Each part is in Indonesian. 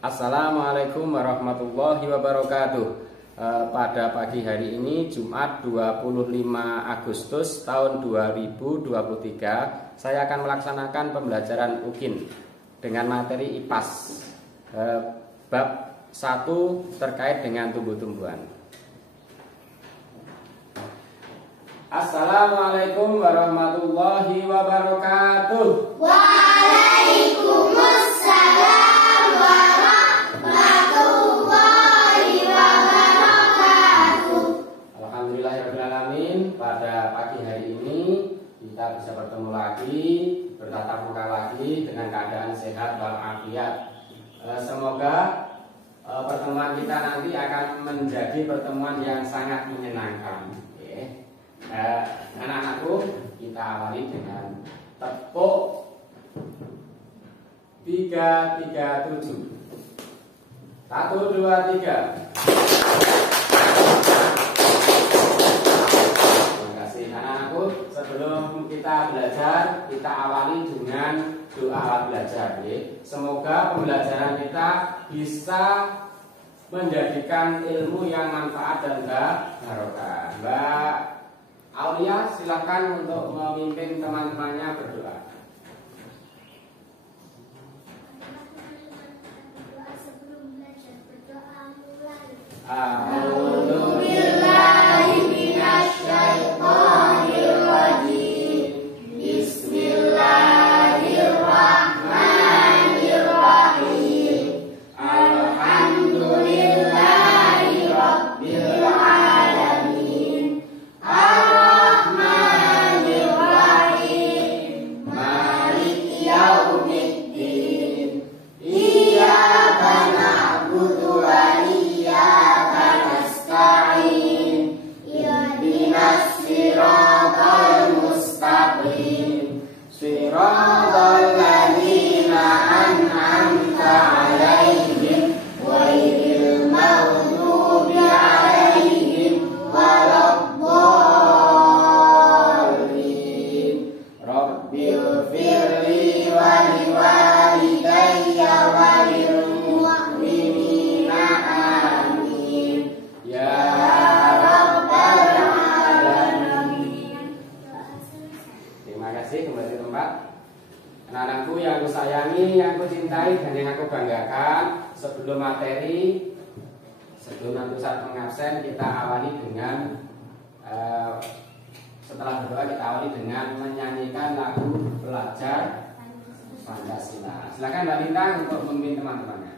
Assalamualaikum warahmatullahi wabarakatuh. Pada pagi hari ini Jumat 25 Agustus tahun 2023, saya akan melaksanakan pembelajaran UKIN dengan materi IPAS bab 1 terkait dengan tumbuh-tumbuhan. Assalamualaikum warahmatullahi wabarakatuh. Waalaikumsalam warahmatullahi wabarakatuh. Alhamdulillahirrahmanirrahim. Pada pagi hari ini kita bisa bertemu lagi, bertatap muka lagi dengan keadaan sehat walafiat. Semoga pertemuan kita nanti akan menjadi pertemuan yang sangat menyenangkan. Anak-anakku, kita awali dengan tepuk 337. 1, 2, 3. Terima kasih anak-anakku. Sebelum kita belajar, kita awali dengan doa awal belajar. Semoga pembelajaran kita bisa menjadikan ilmu yang manfaat dan barokah. Mbak Aulia, silakan untuk memimpin teman-temannya berdoa. Anak-anakku yang aku sayangi, yang aku cintai, dan yang aku banggakan, sebelum materi, sebelum nanti saat mengabsen, kita awali dengan setelah berdoa kita awali dengan menyanyikan lagu Pelajar Pancasila. Silakan Mbak Lintang untuk memimpin teman-temannya.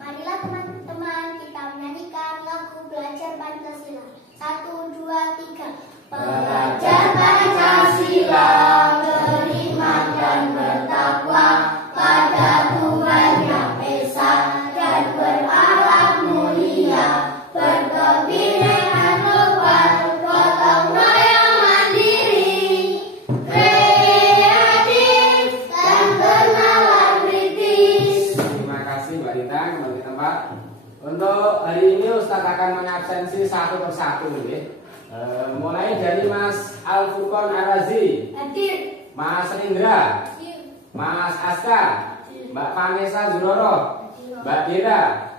Marilah teman-teman kita menyanyikan lagu Belajar Pancasila. 1, 2, 3. Belajar Pancasila, beriman dan bertakwa pada Tuhan Yang Esa dan berakhlak mulia, berkebinekaan global, gotong royong mandiri, kreatif dan bernalar kritis. Terima kasih Mbak Lintang, kembali ke tempat. Untuk hari ini Ustadz akan mengabsensi satu persatu nih. Mulai dari Mas Al-Furqan Ar-Razi, Hadir. Mas Rindra, Mas Aska, Mbak Vanessa Zuroro, Mbak Dira,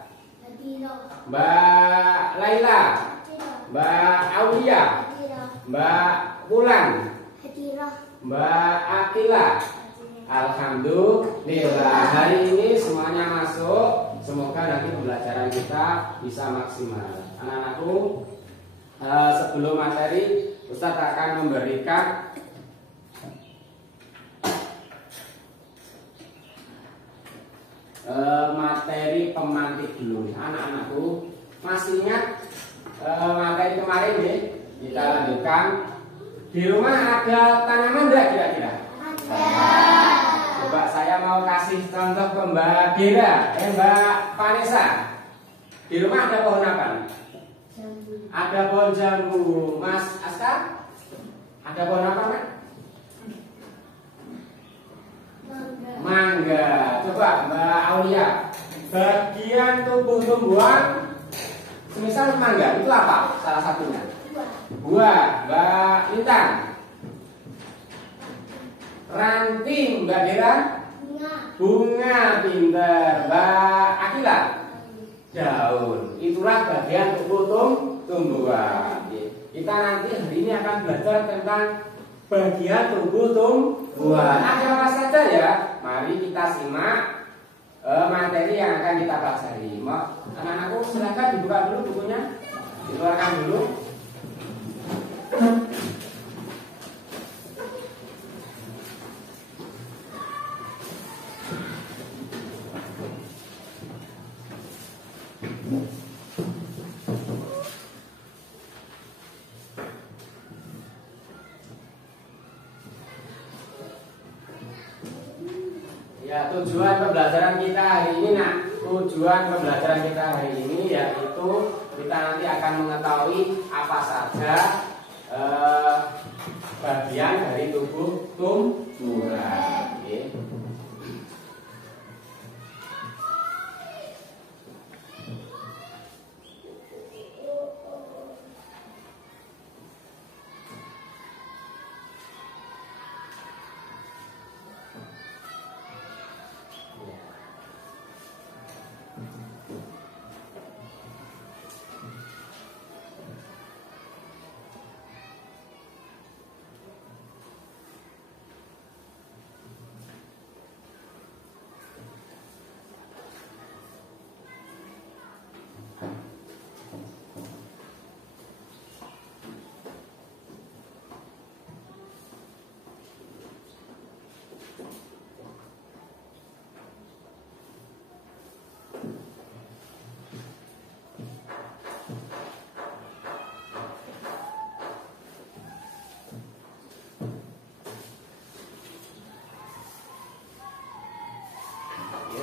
Mbak Laila, Mbak Aulia, Mbak Pulan, Mbak Akila. Alhamdulillah, hari ini semuanya masuk. Semoga nanti pembelajaran kita bisa maksimal. Anak-anakku, sebelum materi, Ustadz akan memberikan materi pemantik dulu. Anak-anakku, masih ingat materi kemarin nih? Kita lanjutkan. Di rumah ada tanaman enggak kira-kira? Ada. Coba saya mau kasih contoh ke Mbak Dira, Mbak Vanessa. Di rumah ada pohon apa? Ada pohon jambu. Mas Aska, ada pohon apa, Mas? Mangga. Coba Mbak Aulia, bagian tumbuh-tumbuhan semisal mangga itu apa? Salah satunya. Buah. Mbak Lintang, ranting. Mbak Dira, Bunga, pinter. Mbak Akila? Daun. Itulah bagian tubuh tumbuhan. Kita nanti hari ini akan belajar tentang bagian tubuh tumbuhan. Ada apa saja ya? Mari kita simak materi yang akan kita pelajari. Anak-anakku silakan dibuka dulu bukunya, dikeluarkan dulu. Ya, tujuan pembelajaran kita hari ini, tujuan pembelajaran kita hari ini yaitu kita nanti akan mengetahui apa saja bagian dari tubuh tumbuhan. Okay.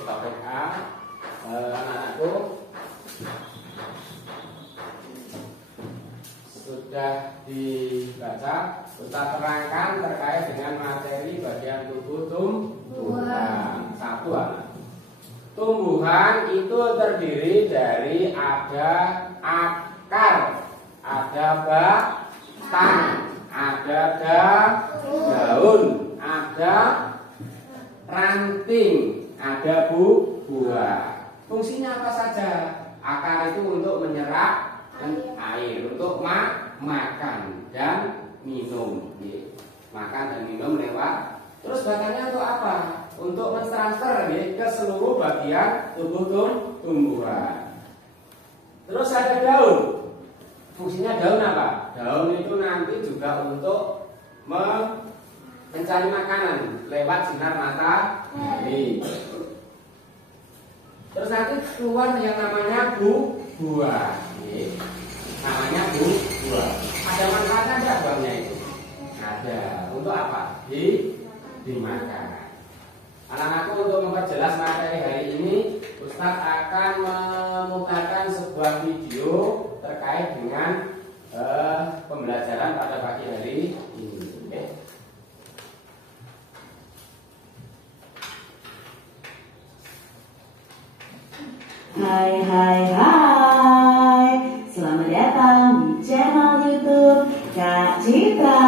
Topik A, anak-anakku sudah dibaca. Ustaz terangkan terkait dengan materi bagian tubuh tumbuhan. Satu, anak. Tumbuhan itu terdiri dari ada akar, ada batang, ada daun, ada ranting, ada buah. Fungsinya apa saja? Akar itu untuk menyerap air, untuk makan dan minum. Makan dan minum lewat. Terus batangnya untuk apa? Untuk mentransfer ke seluruh bagian tubuh tumbuhan. Terus ada daun. Fungsinya daun apa? Daun itu nanti juga untuk mencari makanan lewat sinar matahari. Terus nanti keluar yang namanya buah. Namanya buah. Ada manfaatnya enggak buahnya itu? Ada. Untuk apa? Dimakan. Anak-anakku, untuk memperjelas materi hari ini, Ustadz akan memutarkan sebuah video terkait dengan pembelajaran pada pagi hari ini. Okay. Hai, selamat datang di channel YouTube Kak Citra.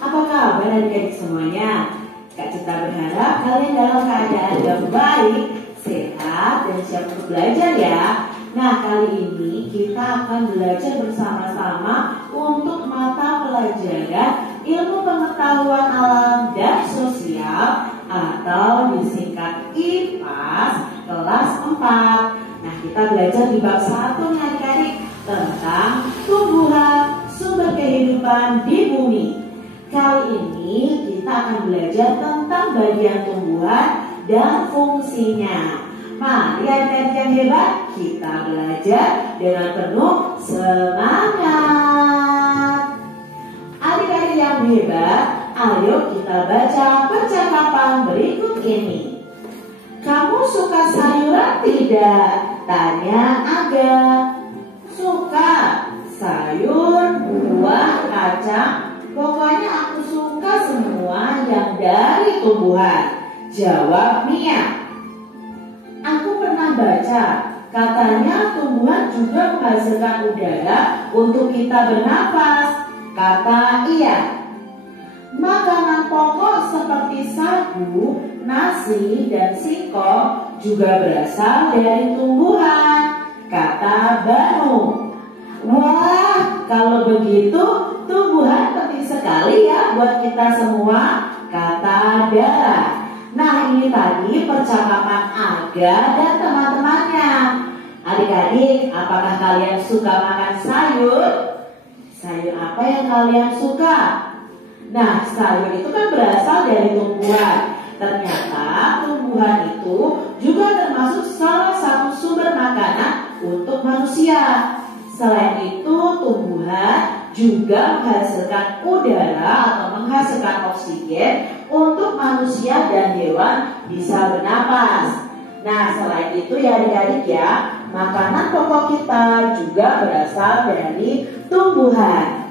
Apa kabar adik-adik semuanya? Kak Citra berharap kalian dalam keadaan yang baik, sehat, dan siap untuk belajar ya. Nah, kali ini kita akan belajar bersama-sama untuk mata pelajaran ilmu pengetahuan alam dan sosial atau disingkat IPAS kelas 4. Nah, kita belajar di bab 1 nih adik-adik tentang tumbuhan sumber kehidupan di bumi. Kali ini kita akan belajar tentang bagian tumbuhan dan fungsinya. Mari adik-adik yang hebat, kita belajar dengan penuh semangat. Adik-adik yang hebat, ayo kita baca percakapan berikut ini. Kamu suka sayuran tidak? Tanya Aga. Suka sayur, buah, kacang. Pokoknya aku suka semua yang dari tumbuhan. Jawab Mia. Aku pernah baca, katanya tumbuhan juga menghasilkan udara untuk kita bernapas. Kata Iya. Makanan pokok seperti sagu, nasi, dan singkong juga berasal dari tumbuhan, kata Banu. Wah, kalau begitu tumbuhan penting sekali ya buat kita semua, kata Dara. Nah, ini tadi percakapan Aga dan teman-temannya. Adik-adik, apakah kalian suka makan sayur? Sayur apa yang kalian suka? Nah, sayur itu kan berasal dari tumbuhan. Ternyata tumbuhan itu juga termasuk salah satu sumber makanan untuk manusia. Selain itu, tumbuhan juga menghasilkan udara atau menghasilkan oksigen untuk manusia dan hewan bisa bernapas. Nah, selain itu ya adik-adik ya, makanan pokok kita juga berasal dari tumbuhan.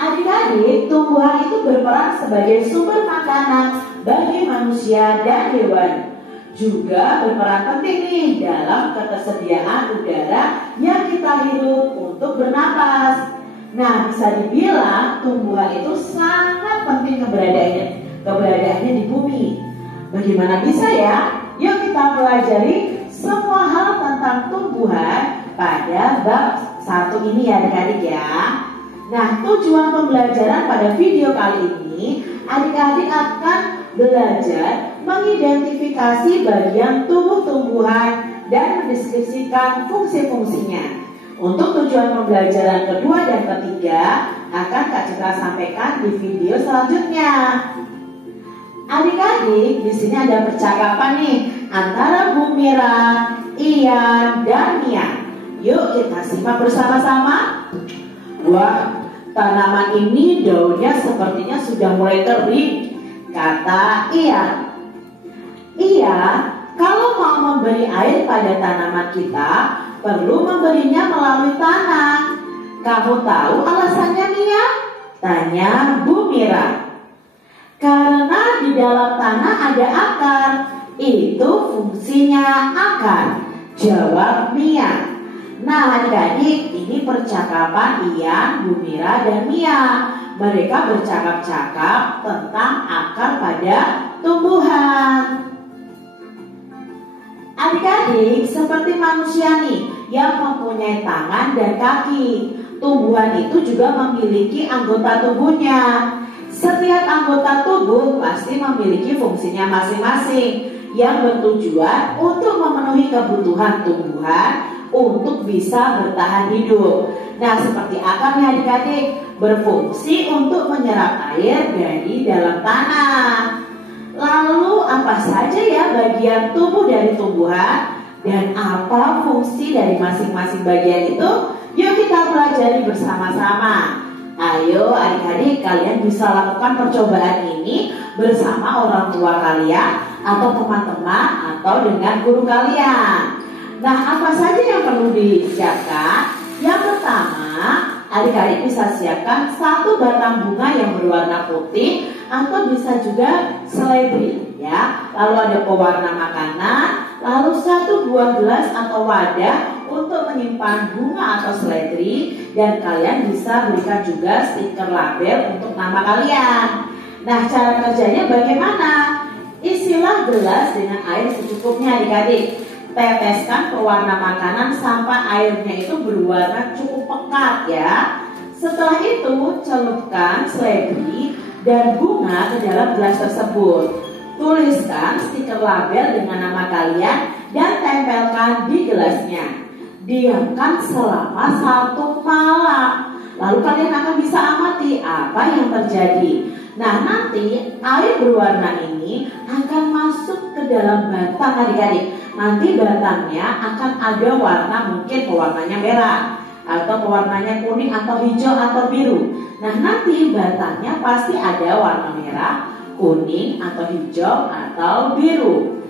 Adik-adik, tumbuhan itu berperan sebagai sumber makanan bagi manusia dan hewan. Juga berperan penting nih dalam ketersediaan udara yang kita hirup untuk bernapas. Nah, bisa dibilang tumbuhan itu sangat penting keberadaannya di bumi. Bagaimana bisa ya? Yuk kita pelajari semua hal tentang tumbuhan pada bab 1 ini ya adik-adik ya. Nah, tujuan pembelajaran pada video kali ini, adik-adik akan belajar mengidentifikasi bagian tubuh tumbuhan dan mendeskripsikan fungsi-fungsinya. Untuk tujuan pembelajaran kedua dan ketiga akan Kak Citra sampaikan di video selanjutnya. Adik-adik, di sini ada percakapan nih antara Bu Mira, Ian, dan Mia. Yuk kita simak bersama-sama. Wah, tanaman ini daunnya sepertinya sudah mulai kering, kata Ian. Iya, kalau mau memberi air pada tanaman kita, perlu memberinya melalui tanah. Kamu tahu alasannya, Mia? Tanya Bu Mira. Karena di dalam tanah ada akar, itu fungsinya akar, jawab Mia. Nah adik-adik, ini percakapan Ian, Bu Mira, dan Mia. Mereka bercakap-cakap tentang akar pada tumbuhan. Adik-adik, seperti manusia nih yang mempunyai tangan dan kaki, tumbuhan itu juga memiliki anggota tubuhnya. Setiap anggota tubuh pasti memiliki fungsinya masing-masing yang bertujuan untuk memenuhi kebutuhan tumbuhan untuk bisa bertahan hidup. Nah, seperti akarnya adik-adik, berfungsi untuk menyerap air dari dalam tanah. Lalu apa saja ya bagian tubuh dari tumbuhan dan apa fungsi dari masing-masing bagian itu? Yuk kita pelajari bersama-sama. Ayo adik-adik, kalian bisa lakukan percobaan ini bersama orang tua kalian atau teman-teman atau dengan guru kalian. Nah, apa saja yang perlu disiapkan? Yang pertama, adik-adik bisa siapkan satu batang bunga yang berwarna putih atau bisa juga seledri ya. Lalu ada pewarna makanan, lalu satu buah gelas atau wadah untuk menyimpan bunga atau seledri, dan kalian bisa berikan juga stiker label untuk nama kalian. Nah, cara kerjanya bagaimana? Isilah gelas dengan air secukupnya adik-adik. Teteskan pewarna makanan sampai airnya itu berwarna cukup pekat ya. Setelah itu celupkan seledri dan bunga ke dalam gelas tersebut. Tuliskan stiker label dengan nama kalian dan tempelkan di gelasnya. Diamkan selama 1 malam. Lalu kalian akan bisa amati apa yang terjadi. Nah, nanti air berwarna ini akan masuk ke dalam batang adik-adik. Nanti batangnya akan ada warna, mungkin pewarnanya merah atau pewarnanya kuning atau hijau atau biru. Nah, nanti batangnya pasti ada warna merah, kuning atau hijau atau biru.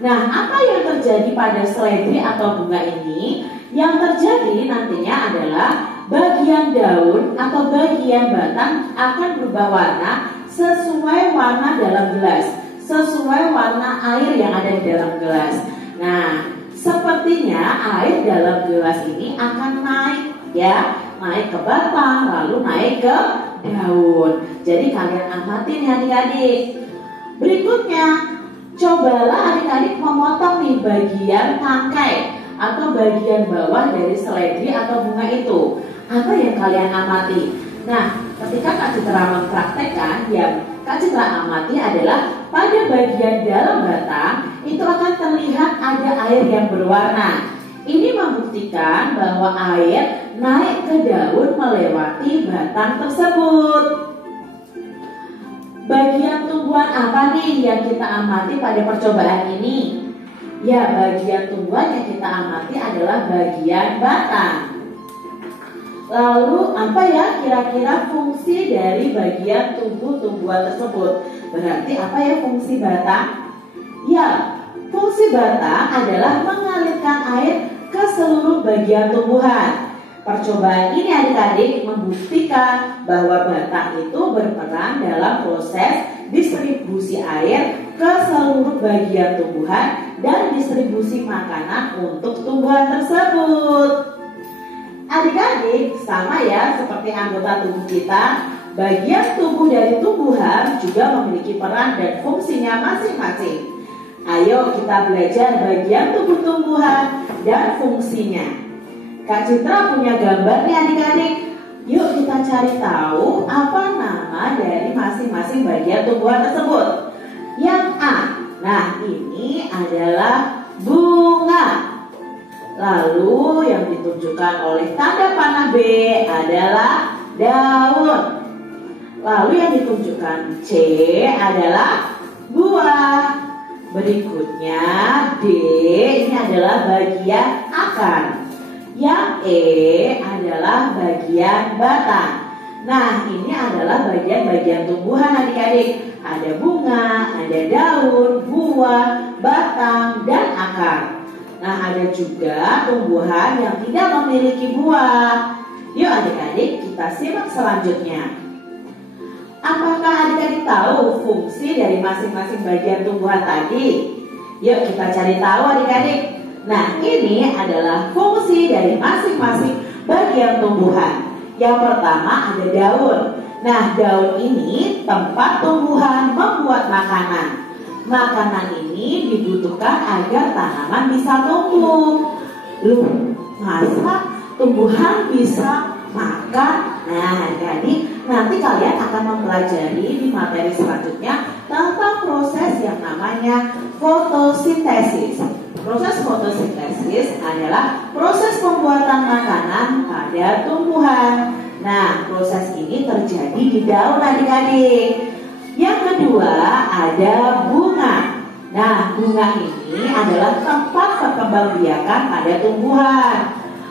Nah, apa yang terjadi pada seledri atau bunga ini? Yang terjadi nantinya adalah bagian daun atau bagian batang akan berubah warna sesuai warna dalam gelas, sesuai warna air yang ada di dalam gelas. Nah, sepertinya air dalam gelas ini akan naik ya, naik ke batang lalu naik ke daun. Jadi kalian amati nih adik-adik. Berikutnya, cobalah adik-adik memotong nih bagian tangkai atau bagian bawah dari seledri atau bunga itu. Apa yang kalian amati? Nah, ketika Kak Citra mempraktekkan, yang Kak Citra amati adalah pada bagian dalam batang itu akan terlihat ada air yang berwarna. Ini membuktikan bahwa air naik ke daun melewati batang tersebut. Bagian tumbuhan apa nih yang kita amati pada percobaan ini? Ya, bagian tumbuhan yang kita amati adalah bagian batang. Lalu apa ya kira-kira fungsi dari bagian tumbuh-tumbuhan tersebut? Berarti apa ya fungsi batang? Ya, fungsi batang adalah mengalirkan air ke seluruh bagian tumbuhan. Percobaan ini adik-adik membuktikan bahwa batang itu berperan dalam proses distribusi air ke seluruh bagian tumbuhan dan distribusi makanan untuk tumbuhan tersebut. Adik-adik, sama ya seperti anggota tubuh kita, bagian tubuh dari tumbuhan juga memiliki peran dan fungsinya masing-masing. Ayo kita belajar bagian tubuh tumbuhan dan fungsinya. Kak Citra punya gambar nih adik-adik. Yuk kita cari tahu apa nama dari masing-masing bagian tumbuhan tersebut. Yang A, nah ini adalah bunga. Lalu yang ditunjukkan oleh tanda panah B adalah daun. Lalu yang ditunjukkan C adalah buah. Berikutnya D, ini adalah bagian akar. Yang E adalah bagian batang. Nah, ini adalah bagian-bagian tumbuhan adik-adik. Ada bunga, ada daun, buah, batang, dan akar. Nah, ada juga tumbuhan yang tidak memiliki buah. Yuk adik-adik kita simak selanjutnya. Apakah adik-adik tahu fungsi dari masing-masing bagian tumbuhan tadi? Yuk kita cari tahu adik-adik. Nah, ini adalah fungsi dari masing-masing bagian tumbuhan. Yang pertama ada daun. Nah, daun ini tempat tumbuhan membuat makanan. Makanan ini dibutuhkan agar tanaman bisa tumbuh. Loh, masa tumbuhan bisa makan? Nah, jadi nanti kalian akan mempelajari di materi selanjutnya tentang proses yang namanya fotosintesis. Proses fotosintesis adalah proses pembuatan makanan pada tumbuhan. Nah, proses ini terjadi di daun adik-adik. Yang kedua ada bunga. Nah, bunga ini adalah tempat perkembangbiakan pada tumbuhan.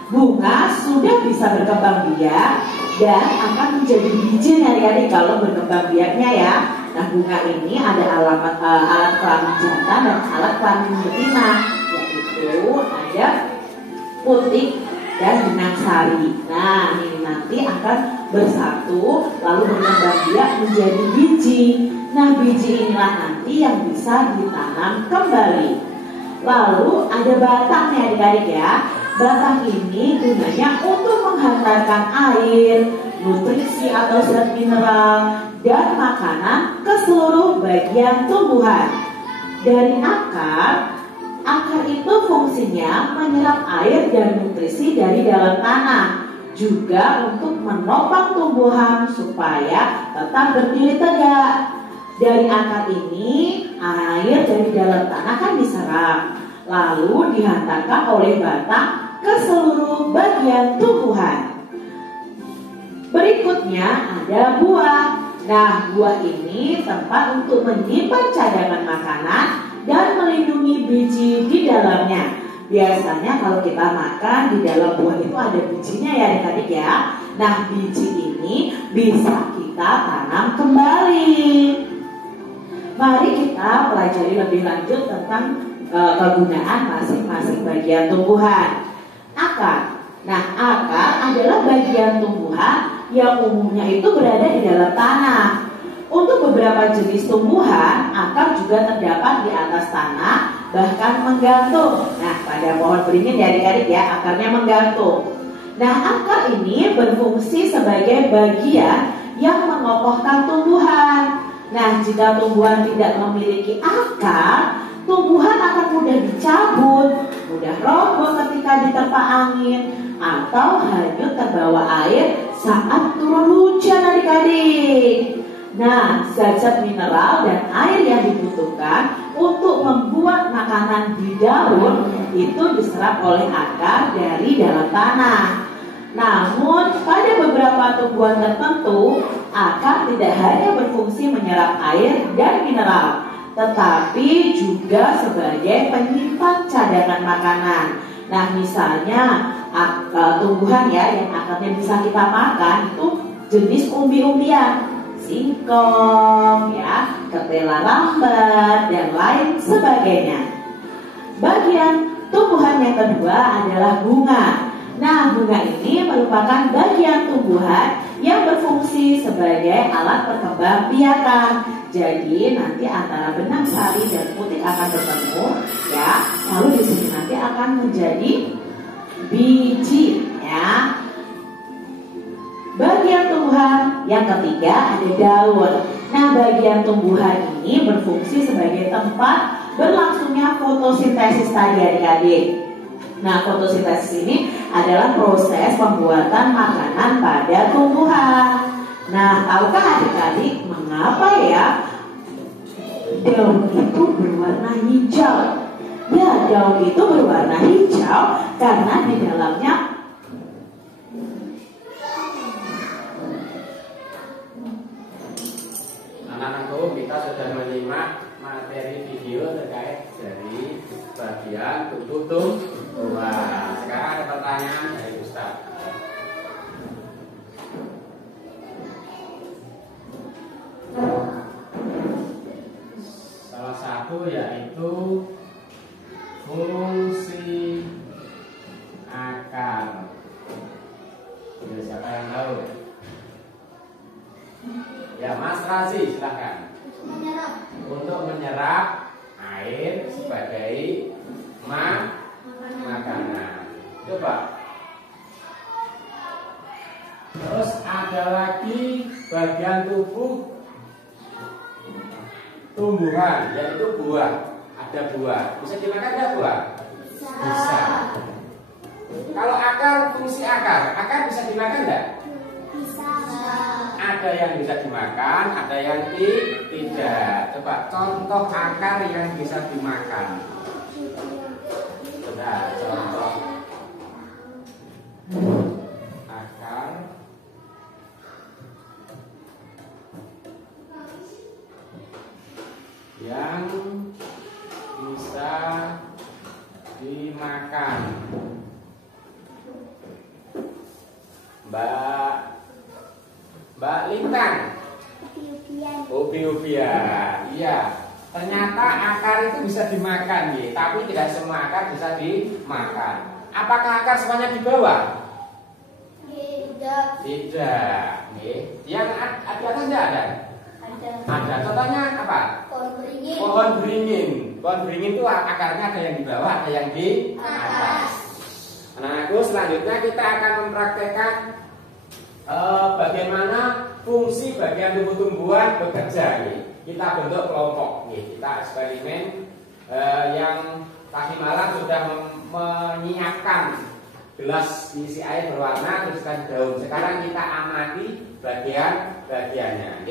Bunga sudah bisa berkembang biak dan akan menjadi biji adik-adik kalau berkembang biaknya ya. Nah, bunga ini ada alat kelamin jantan dan alat kelamin betina, yaitu ada putik dan benang sari. Nah, ini nanti akan bersatu lalu berkembang biak menjadi biji. Nah, biji inilah nanti yang bisa ditanam kembali. Lalu ada batangnya adik-adik ya. Batang ini gunanya untuk menghantarkan air, nutrisi atau zat mineral, dan makanan ke seluruh bagian tumbuhan. Dari akar itu fungsinya menyerap air dan nutrisi dari dalam tanah, juga untuk menopang tumbuhan supaya tetap berdiri tegak. Dari akar ini, air dari dalam tanah kan diserap, lalu dihantarkan oleh batang ke seluruh bagian tumbuhan. Berikutnya ada buah. Nah, buah ini tempat untuk menyimpan cadangan makanan dan melindungi biji di dalamnya. Biasanya kalau kita makan di dalam buah itu ada bijinya ya adik-adik ya. Nah, biji ini bisa kita tanam kembali. Mari kita pelajari lebih lanjut tentang kegunaan masing-masing bagian tumbuhan. Akar. Nah, akar adalah bagian tumbuhan yang umumnya itu berada di dalam tanah. Untuk beberapa jenis tumbuhan, akar juga terdapat di atas tanah, bahkan menggantung. Nah, pada pohon beringin ya adik-adik ya, akarnya menggantung. Nah, akar ini berfungsi sebagai bagian yang mengokohkan tumbuhan. Nah, jika tumbuhan tidak memiliki akar, tumbuhan akan mudah dicabut, mudah roboh ketika diterpa angin, atau hanyut terbawa air saat turun hujan adik-adik. Nah, zat-zat mineral dan air yang dibutuhkan untuk membuat makanan di daun itu diserap oleh akar dari dalam tanah. Namun, pada beberapa tumbuhan tertentu, akar tidak hanya berfungsi menyerap air dan mineral, tetapi juga sebagai penyimpan cadangan makanan. Nah, misalnya tumbuhan ya yang akarnya bisa kita makan itu jenis umbi-umbian, singkong, ya, ketela lambat, dan lain sebagainya. Bagian tumbuhan yang kedua adalah bunga. Nah, bunga ini merupakan bagian tumbuhan yang berfungsi sebagai alat perkembang biakan. Jadi nanti antara benang sari dan putik akan bertemu, ya. Lalu di sini nanti akan menjadi biji, ya. Bagian tumbuhan yang ketiga ada daun. Nah, bagian tumbuhan ini berfungsi sebagai tempat berlangsungnya fotosintesis tadi adik-adik. Nah, fotosintesis ini adalah proses pembuatan makanan pada tumbuhan. Nah, tahukah adik-adik mengapa ya daun itu berwarna hijau? Ya, daun itu berwarna hijau karena di dalamnya anak-anakku, kita sudah menyimak materi video terkait dari bagian tubuh tumbuhan. Sekarang ada pertanyaan dari Ustaz. Salah satu yaitu fungsi akar. Ya, siapa yang tahu? Ya, Mas Razi, silahkan. Untuk menyerap air sebagai makanan. Coba. Terus ada lagi bagian tubuh tumbuhan, yaitu buah. Ada buah. Bisa dimakan nggak buah? Bisa. Kalau akar, fungsi akar bisa dimakan nggak? Bisa. Ada yang bisa dimakan, ada yang tidak. Coba contoh akar yang bisa dimakan. Sudah, contoh akar yang bisa dimakan. Mbak Lintang. Ubi-ubian. Iya. Ternyata akar itu bisa dimakan, ya. Tapi tidak semua akar bisa dimakan. Apakah akar semuanya di bawah? Tidak. Tidak. Yang di atas tidak ada? Ada. Contohnya apa? Pohon beringin. Pohon beringin. Pohon beringin itu akarnya ada yang di bawah, ada yang di atas. Anak-anakku, selanjutnya kita akan mempraktekkan bagaimana fungsi bagian tubuh tumbuhan bekerja. Kita bentuk kelompok. Kita eksperimen yang tadi malam sudah menyiapkan gelas isi air berwarna terus daun. Sekarang kita amati bagian-bagiannya.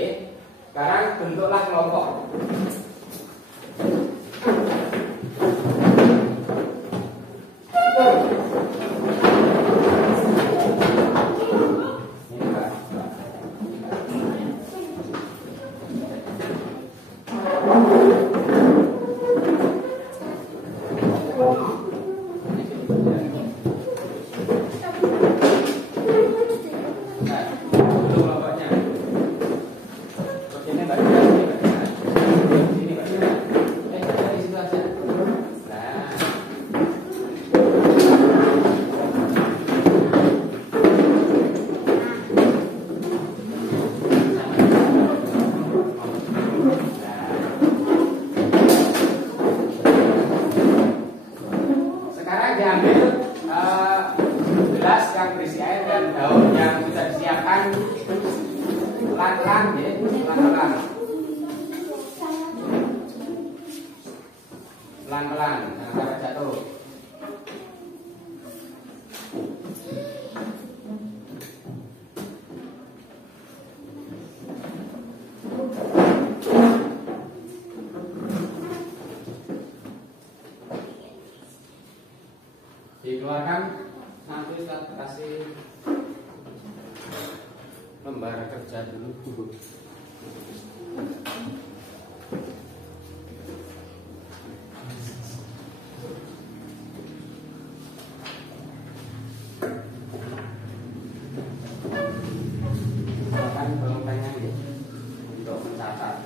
Sekarang bentuklah kelompok. Ini pelan-pelan. Pelan-pelan, jangan sampai jatuh. Dikeluarkan, nanti kita kasih lembar kerja dulu. Silakan pulpennya ya, untuk mencatat.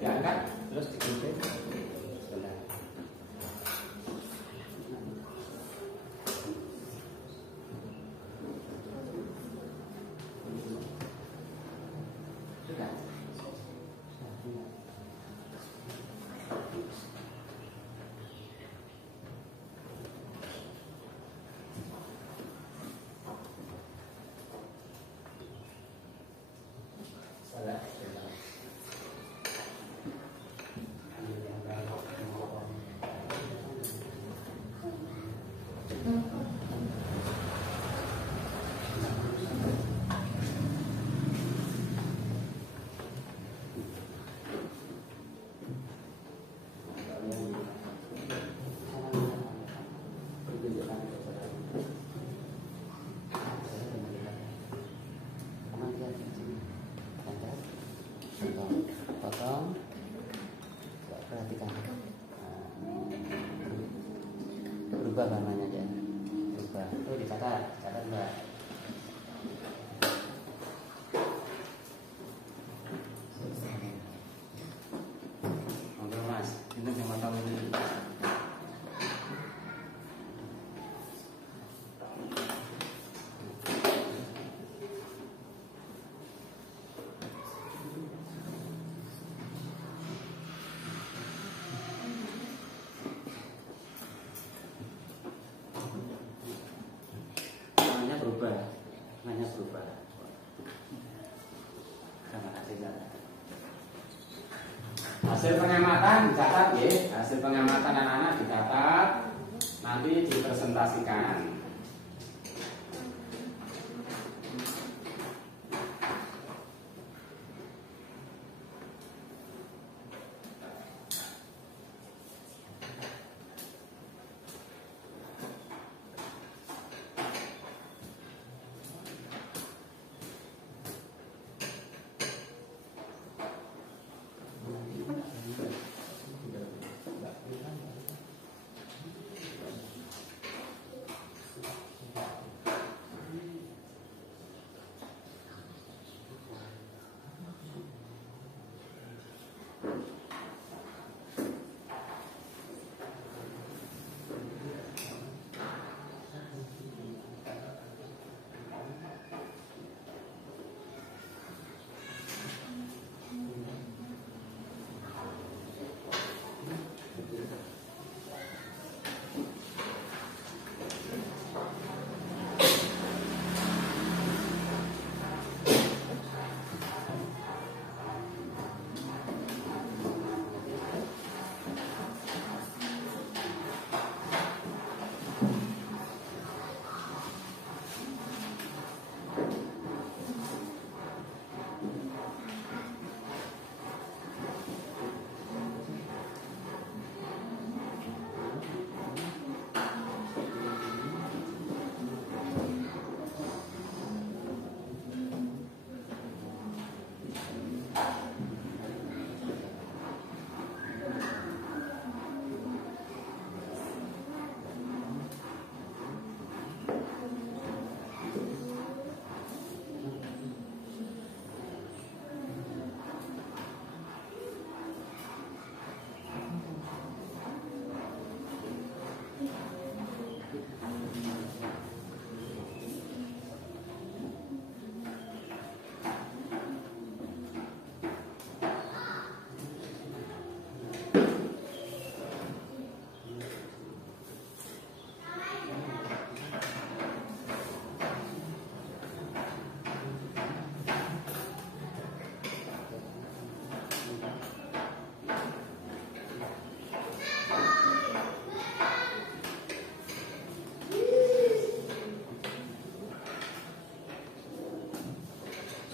Diangkat terus digunting sebelah. Sudah. Potong, perhatikan. Berubah warnanya dia, berubah. Tuh dicatat, catat mbak. Oke mas, ini yang potong ini. Berubah. Hasil pengamatan dicatat ya, hasil pengamatan anak-anak dicatat, nanti dipresentasikan.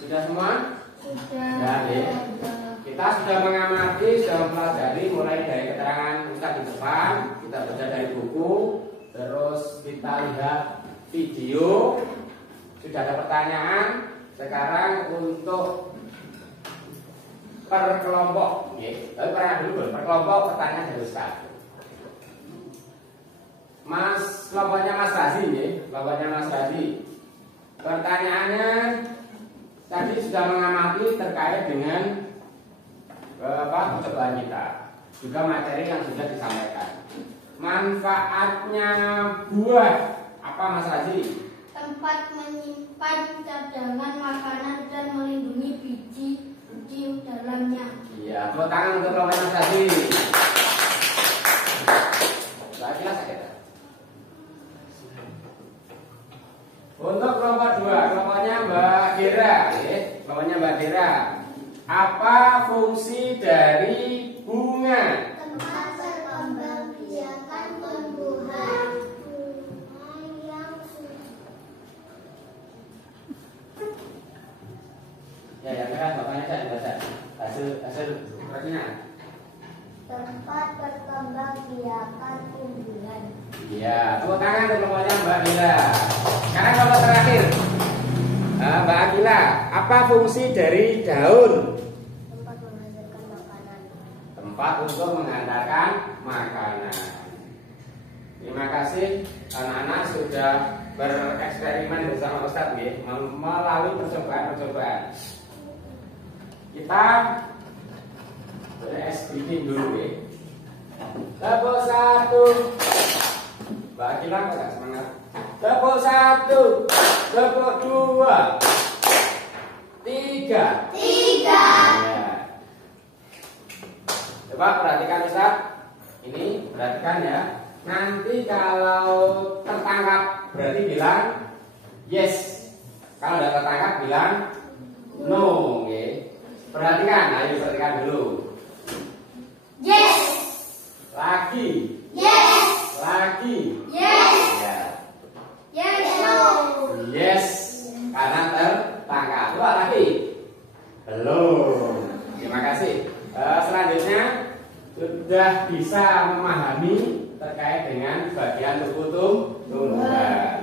Sudah semua? Sudah. Ya. Kita sudah mengamati, sudah mempelajari mulai dari keterangan Ustaz di depan, kita baca dari buku, terus kita lihat video. Sudah ada pertanyaan. Sekarang untuk per kelompok, tapi pernah dulu per kelompok pertanyaan dari Ustaz. Kelompoknya Mas Razi, kelompoknya Mas Razi. Pertanyaannya tadi sudah mengamati terkait dengan percobaan kita, juga materi yang sudah disampaikan. Manfaatnya buah apa, Mas Razi? Tempat menyimpan cadangan makanan dan melindungi biji di dalamnya. Iya, tepuk tangan untuk kelompok Mas Razi. Jelas sakit. Untuk kelompok 2, kelompoknya Mbak Dira, kelompoknya Mbak Dira. Apa fungsi dari bunga? Tempat berkembang biakan tumbuhan. Ya, kan bapaknya saya dibaca. Hasil pertanyaan. Tempat berkembang biakan tumbuhan. Iya, tepuk tangan untuk kelompoknya Mbak Dira. Sekarang kelompok terakhir. Mbak Akila, apa fungsi dari daun? Tempat menghasilkan makanan. Tempat untuk menghantarkan makanan. Terima kasih anak-anak sudah bereksperimen bersama Ustadz melalui percobaan-percobaan. Kita bikin dulu Tepuk 1. Mbak Akila nggak semangat? Tepuk 1, tepuk 2, 3. Ya. Coba perhatikan Ustaz. Ini perhatikan ya. Nanti kalau tertangkap berarti bilang yes. Kalau tidak tertangkap bilang no. Perhatikan, ayo perhatikan dulu. Yes. Lagi. Yes. Lagi. Yes. Ya. Yes. No. Yes. Karena tertangkap. Coba lagi. Belum. Terima kasih. Selanjutnya sudah bisa memahami terkait dengan bagian tubuh tumbuhan.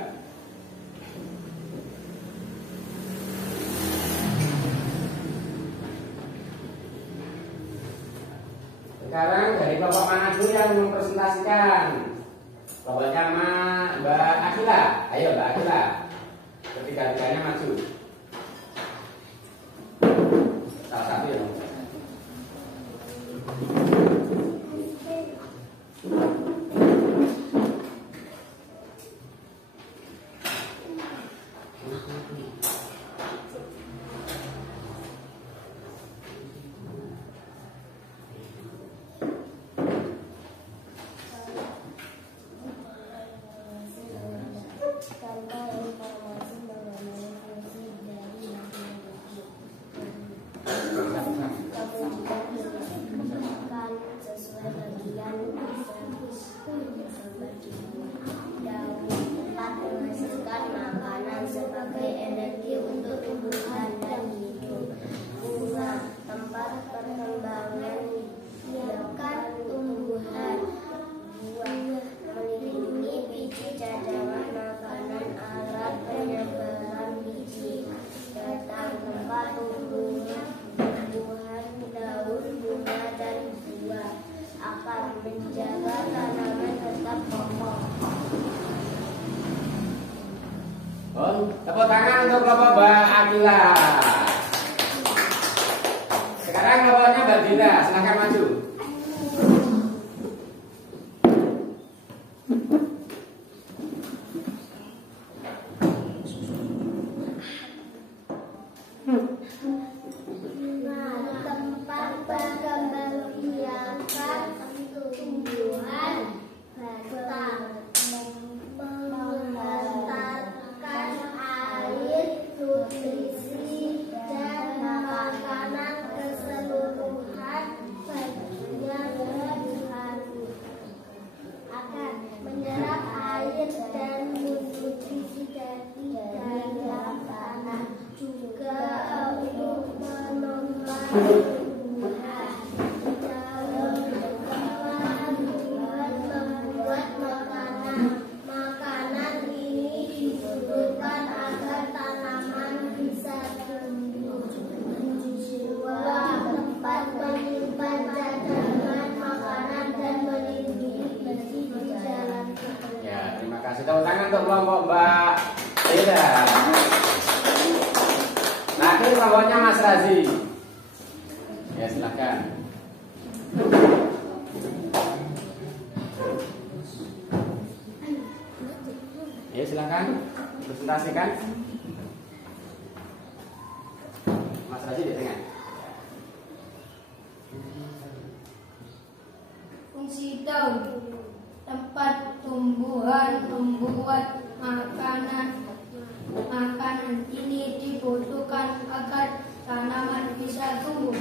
Sekarang dari kelompok mana dulu yang mempresentasikan? Kelompoknya Mbak Akila. Ayo Mbak Akila. Ketiga-tiganya maju. Salah satu yang tepuk tangan untuk kelompok Mbak Akila. Sekarang kelompoknya Mbak Dina, silahkan maju. Tempat berkembang biakan tumbuhan batang menghantarkan air, nutrisi dan makanan keseluruhan bagi Membuat makanan ini dibutuhkan agar tanaman bisa tumbuh. Dua, tempat menyimpan cadangan makanan dan melindungi biji di jalan. Ya, terima kasih. Tepuk tangan untuk kelompok Mbak Ida. Nanti kelompoknya Mas Razi. Ya, silakan. Ya, silakan presentasikan. Mas Razi di tengah. Fungsi daun, tempat tumbuhan membuat makanan ini dibutuhkan agar tanaman bisa tumbuh.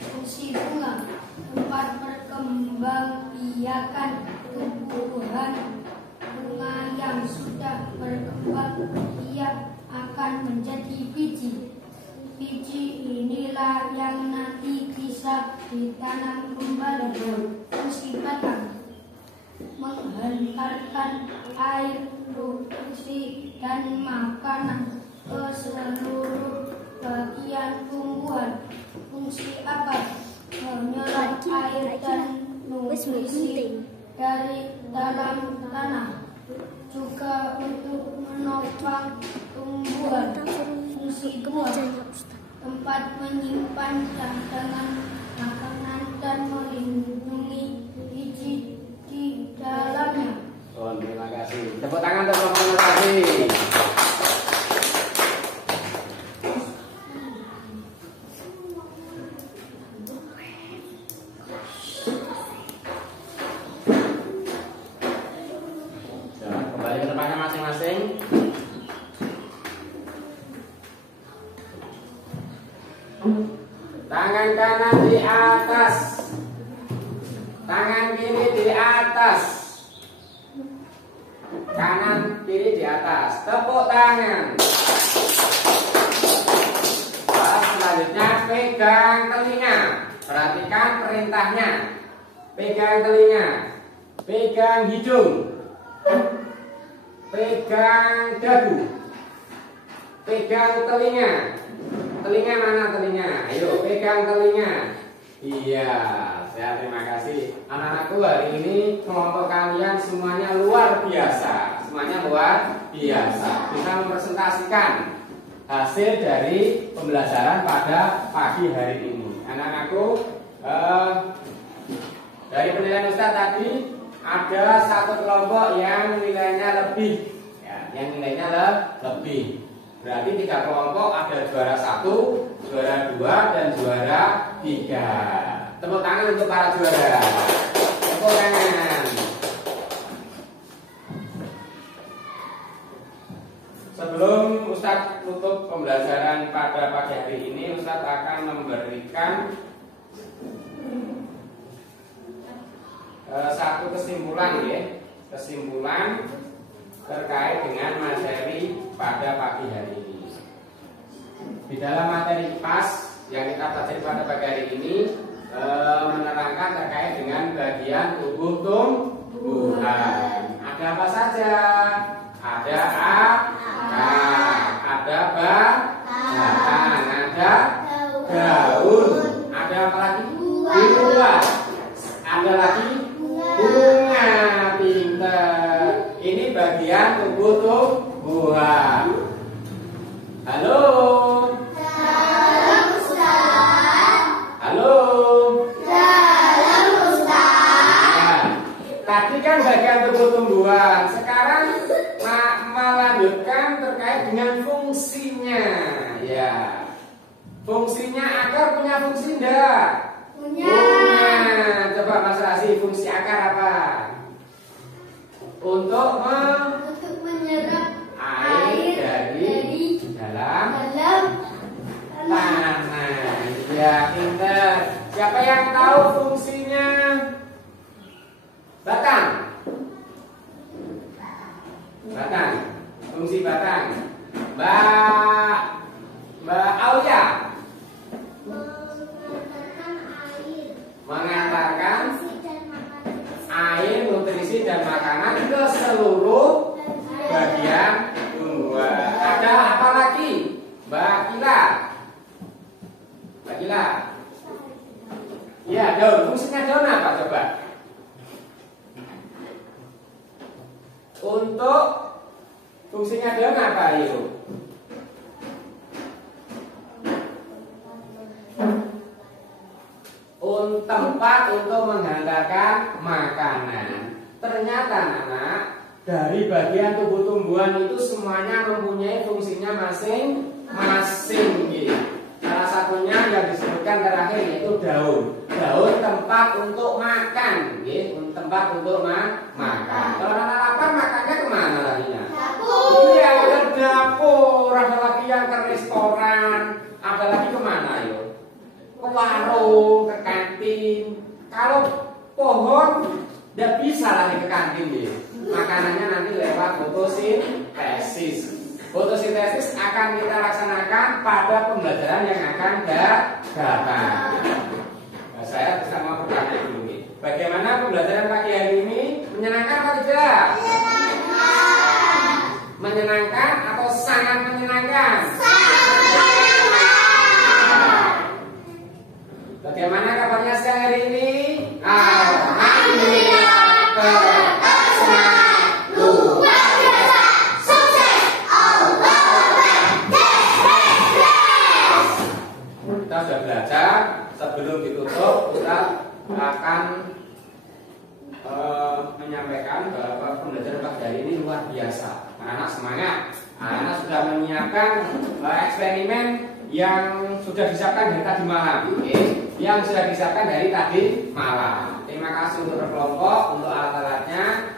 Fungsi bunga, tempat berkembangbiakan tumbuhan. Bunga yang sudah berkembang biak akan menjadi biji. Biji inilah yang nanti bisa ditanam kembali. Fungsi batang, menghantarkan air, nutrisi dan makanan ke seluruh bagian tumbuhan. Fungsi akar, menyerap air dan nutrisi dari dalam tanah, juga untuk menopang tumbuhan. Fungsi buah, tempat menyimpan cadangan makanan dan melindungi biji di dalamnya. Oh, terima kasih. Tepuk tangan untuk kelompok Mas Razi. Kembali ke tempatnya masing-masing. Tangan kanan di atas, tangan kiri di atas, kanan kiri di atas. Tepuk tangan. Selanjutnya pegang telinga. Perhatikan perintahnya. Pegang telinga, pegang hidung, pegang dagu, pegang telinga. Telinga mana telinga? Ayo pegang telinga. Iya, saya terima kasih. Anak-anakku, hari ini kelompok kalian semuanya luar biasa. Semuanya luar biasa. Bisa mempresentasikan hasil dari pembelajaran pada pagi hari ini. Anak-anakku, dari penilaian Ustadz tadi ada satu kelompok yang nilainya lebih, ya, yang nilainya lebih. Berarti 3 kelompok, ada juara 1, juara 2, dan juara 3. Tepuk tangan untuk para juara. Tepuk tangan. Sebelum Ustadz tutup pembelajaran pada pagi hari ini, Ustadz akan memberikan satu kesimpulan, ya. Kesimpulan terkait dengan materi pada pagi hari ini. Di dalam materi PAS yang kita pelajari pada pagi hari ini menerangkan terkait dengan bagian tubuh tumbuhan. Ada apa saja? Ada akar, ada batang, ada daun, ada apa lagi? Buah, ada lagi bunga. Pinter. Ini bagian tubuh tumbuhan. Halo. Dalam Ustaz. Halo. Dalam Ustaz. Nah, tadi kan bagian tubuh tumbuhan. Sekarang melanjutkan terkait dengan fungsinya. Ya. Fungsinya akar punya fungsi enggak? Punya. Coba Mas Razi, fungsi akar apa? Untuk menyerap air dari dalam tanah. Ya, pinter. Siapa yang tahu fungsinya batang? Batang. Fungsi batang. Mbak Aulia. yuk? Tempat untuk menghantarkan makanan. Ternyata anak, dari bagian tubuh tumbuhan itu semuanya mempunyai fungsinya masing-masing. Salah satunya yang disebutkan terakhir yaitu daun. Daun tempat untuk makan, tempat untuk makan. Kalau anak lapar makannya kemana larinya? Dapur. Iya, ke dapur. Ada lagi yang ke restoran. Ada lagi kemana yuk? Ke warung, ke kantin. Kalau pohon tidak bisa lari ke kantin ya. Makanannya nanti lewat fotosintesis. Fotosintesis akan kita laksanakan pada pembelajaran yang akan datang. Nah, saya mau bertanya dulu nih. Bagaimana pembelajaran pagi hari ini? Menyenangkan atau tidak? Menyenangkan atau sangat menyenangkan? Bagaimana kabarnya siang hari ini? Alhamdulillah, Senang, luar biasa, sukses, kita sudah belajar. Sebelum ditutup, kita akan menyampaikan bahwa pembelajaran pagi hari ini luar biasa. Anak semangat. Anak sudah menyiapkan eksperimen yang sudah disiapkan dari tadi malam. Yang sudah disiapkan dari tadi malam. Terima kasih untuk berkelompok, untuk alat-alatnya.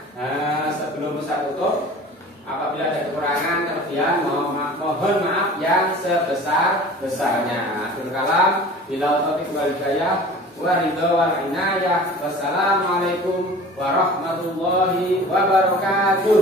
Sebelum saya tutup, apabila ada kekurangan, kelebihan, mohon maaf yang sebesar-besarnya. Akhirul kalam, bila taufiq wal hidayah, waridho wal inayah. Wassalamualaikum warahmatullahi wabarakatuh.